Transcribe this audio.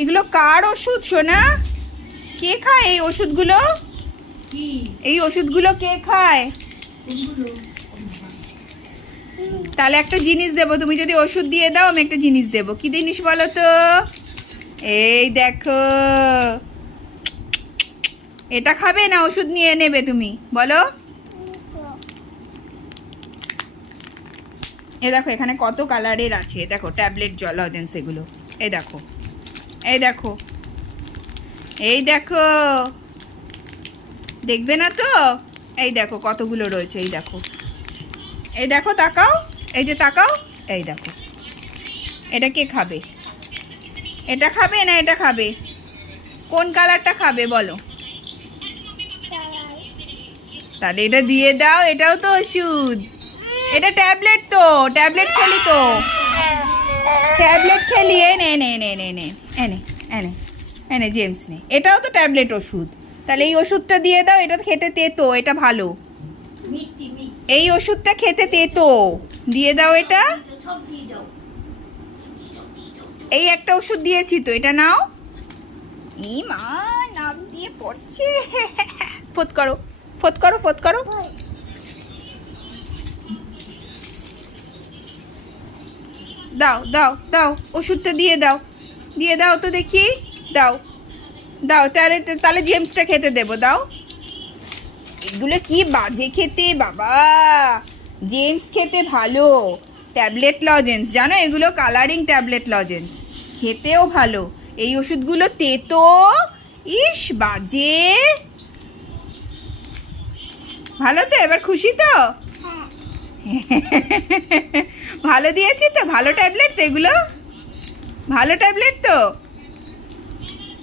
এগুলো কার ওষুধ সোনা? কে খায় এই ওষুধগুলো? এই ওষুধগুলো কে খায়? তাহলে একটা জিনিস দেবো, তুমি যদি ওষুধ দিয়ে দাও আমি একটা জিনিস দেবো। কি জিনিস বলো তো? এই দেখো, এটা খাবে না ওষুধ নিয়ে নেবে তুমি? বলো। এ দেখো এখানে কত কালারের আছে, দেখো ট্যাবলেট লজেন্স এগুলো। এই দেখো, এই দেখো, এই দেখো, দেখবে না তো? এই দেখো কতগুলো রয়েছে, এই দেখো, এই দেখো, তাকাও, এই যে তাকাও, এই দেখো। এটা কে খাবে? এটা খাবে না এটা খাবে? কোন কালারটা খাবে বলো? তাহলে এটা দিয়ে দাও, এটাও তো ওষুধ। এটা ট্যাবলেট তো, ট্যাবলেট খেলি তো, ট্যাবলেট খেলি। এনে এনে এনে এনে এনে এনে এনে এনে জেমস নে, এটাও তো ট্যাবলেট ওষুধ। তাহলে এই ওষুধটা দিয়ে দাও, এটা খেতে তেতো, এটা ভালো। এই ওষুধটা খেতে তেতো, দিয়ে দাও এটা। এই একটা ওষুধ দিয়েছি তো, এটা নাও। ই মা, নাক দিয়ে পড়ছে। ফোত করো, ফোত করো, ফোত করো। দাও দাও দাও, ওষুধটা দিয়ে দাও, দিয়ে দাও তো দেখি, দাও দাও। তাহলে তাহলে জেমসটা খেতে দেবো, দাও। এগুলো কি বাজে খেতে বাবা, জেমস খেতে ভালো। ট্যাবলেট লজেন্স জানো, এগুলো কালারিং ট্যাবলেট লজেন্স, খেতেও ভালো। এই ওষুধগুলো তেতো, ইস বাজে। ভালো তো, এবার খুশি তো? ভালো দিয়েছি তো, ভালো ট্যাবলেট তো এগুলো, ভালো ট্যাবলেট তো।